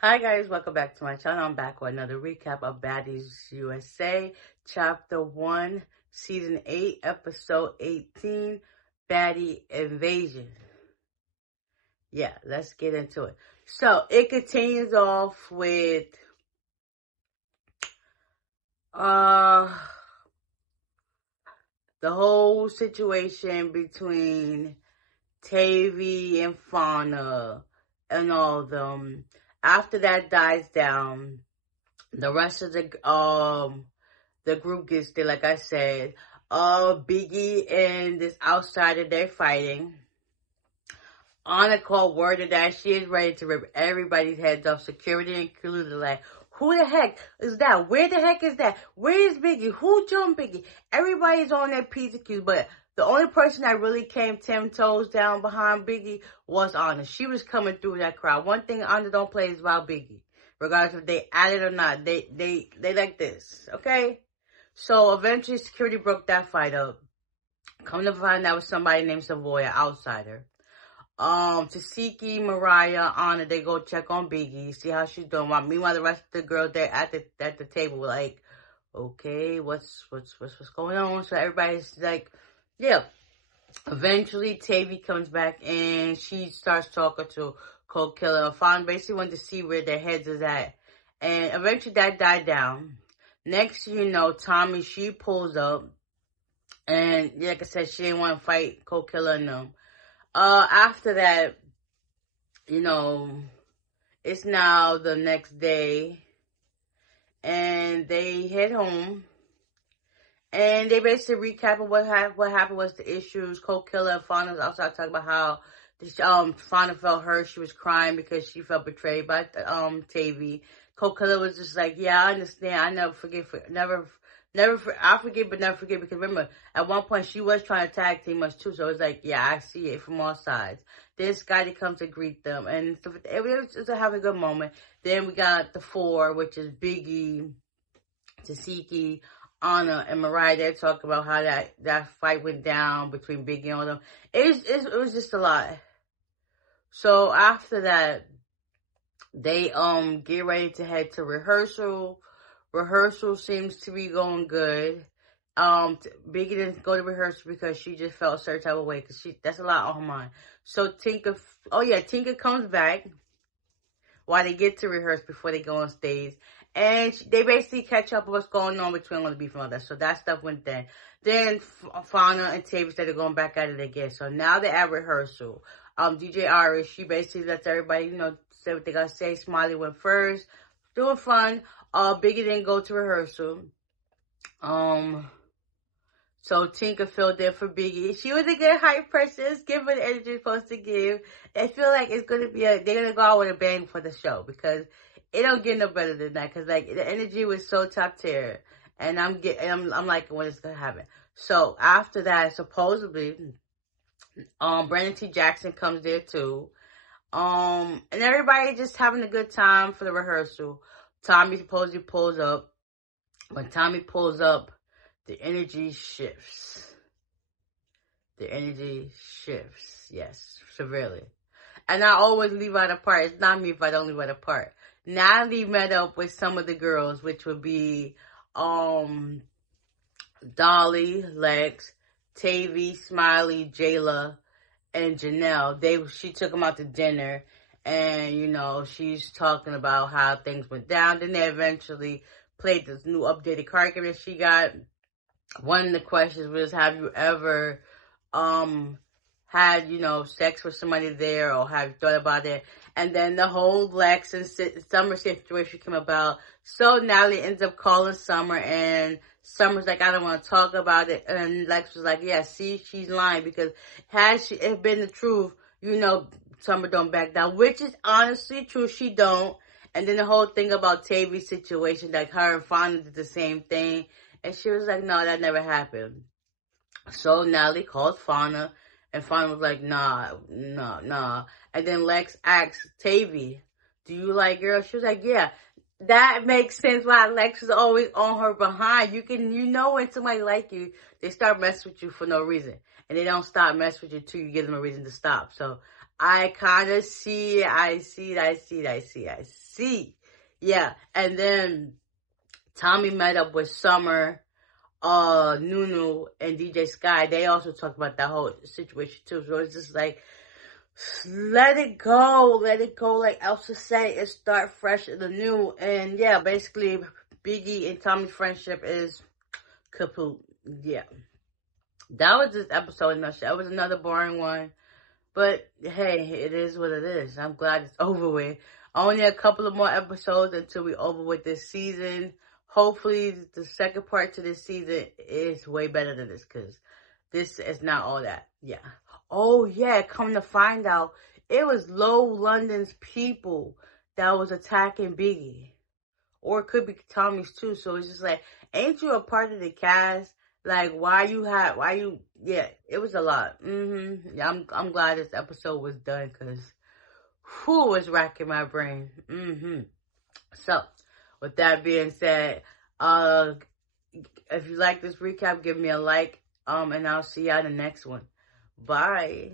Hi guys, welcome back to my channel. I'm back with another recap of Baddies USA, Chapter 1, Season 8, Episode 18, Baddie Invasion. Yeah, let's get into it. So, it continues off with, the whole situation between Tavy and Fauna and all of them. After that dies down, the rest of the group gets there, like I said. Biggie and this outsider, they're fighting. Anna called word of that she is ready to rip everybody's heads off, security included. Like, who the heck is that? Where the heck is that? Where is Biggie? Who jumped Biggie? Everybody's on their P's and Q's, but the only person that really came 10 toes down behind Biggie was Anna. She was coming through that crowd. One thing Anna don't play is about Biggie. Regardless if they at it or not. They like this. Okay? So eventually security broke that fight up. Come to find out was somebody named Savoy, an outsider. Tasiki, Mariah, Anna, they go check on Biggie, see how she's doing. Meanwhile, the rest of the girls there at the table like, okay, what's going on? So everybody's like, yeah. Eventually, Tavy comes back and she starts talking to Cold Killer. Fawn basically wanted to see where their heads is at, and eventually that died down. Next, you know, Tommy, she pulls up, and like I said, she didn't want to fight Cold Killer and them. After that, you know, it's now the next day, and they head home, and they basically recap of what happened was the issues. Cold Killer and Fauna was outside talking about how Fauna felt hurt. She was crying because she felt betrayed by Tavy. Cold Killer was just like, yeah, I understand. I never forget, I forget, but never forget. Because remember, at one point she was trying to tag team us too. So it's like, yeah, I see it from all sides. Then Scotty comes to greet them, and so it was just having a good moment. Then we got the four, which is Biggie, Tasiki, Anna, and Mariah. They're talking about how that fight went down between Biggie and all them. It was just a lot. So after that, they get ready to head to rehearsal. Rehearsal seems to be going good. Biggie didn't go to rehearsal because she just felt a certain type of way because that's a lot on her mind. So Tinker comes back while they get to rehearse before they go on stage. And they basically catch up with what's going on between all the beef and all that. So that stuff went then. Then Fauna and Tavis started going back at it again. So now they're at rehearsal. DJ Irish, she basically lets everybody, you know, say what they gotta say. Smiley went first. Doing fun. Biggie didn't go to rehearsal. So Tinker filled in for Biggie. She was a good hype person. Give her the energy it's supposed to give. I feel like it's gonna be they're gonna go out with a bang for the show because it don't get no better than that. Cause like the energy was so top tier, and I'm liking what it's gonna happen. So after that, supposedly, Brandon T. Jackson comes there too. And everybody just having a good time for the rehearsal. Tommy supposedly pulls up. When Tommy pulls up, the energy shifts. The energy shifts, yes, severely. And I always leave out a part. It's not me if I don't leave out a part. Natalie met up with some of the girls, which would be Dolly, Lex, Tavy, Smiley, Jayla, and Janelle. She took them out to dinner, and you know she's talking about how things went down. Then they eventually played this new updated card game that she got. One of the questions was, have you ever had, you know, sex with somebody there, or have you thought about it? And then the whole Lex and Summer situation came about. So Natalie ends up calling Summer, and Summer's like, I don't want to talk about it. And Lex was like, yeah, see, she's lying, because had it been the truth, you know, Summer don't back down, which is honestly true. She don't. And then the whole thing about Tavy's situation, like her and Fonda did the same thing. And she was like, no, that never happened. So Natalie called Fauna, and Fauna was like, nah. And then Lex asked Tavy, do you like girls? She was like, yeah. That makes sense why Lex is always on her behind. You know when somebody like you, they start messing with you for no reason. And they don't stop messing with you until you give them a reason to stop. So I kind of see it. I see see. Yeah, and then Tommy met up with Summer, Nunu, and DJ Sky. They also talked about that whole situation too. So it's just like, let it go, like Elsa said, and start fresh and anew. And yeah, basically, Biggie and Tommy's friendship is kaput. Yeah, that was this episode in a nutshell. It was another boring one. But hey, it is what it is. I'm glad it's over with. Only a couple of more episodes until we over with this season. Hopefully, the second part to this season is way better than this, because this is not all that. Yeah. Oh, yeah, come to find out, it was Low London's people that was attacking Biggie. Or it could be Tommy's too. So it's just like, ain't you a part of the cast? Like, yeah, it was a lot. Yeah, I'm glad this episode was done, because who was racking my brain. So, with that being said, if you like this recap, give me a like, and I'll see you on the next one. Bye.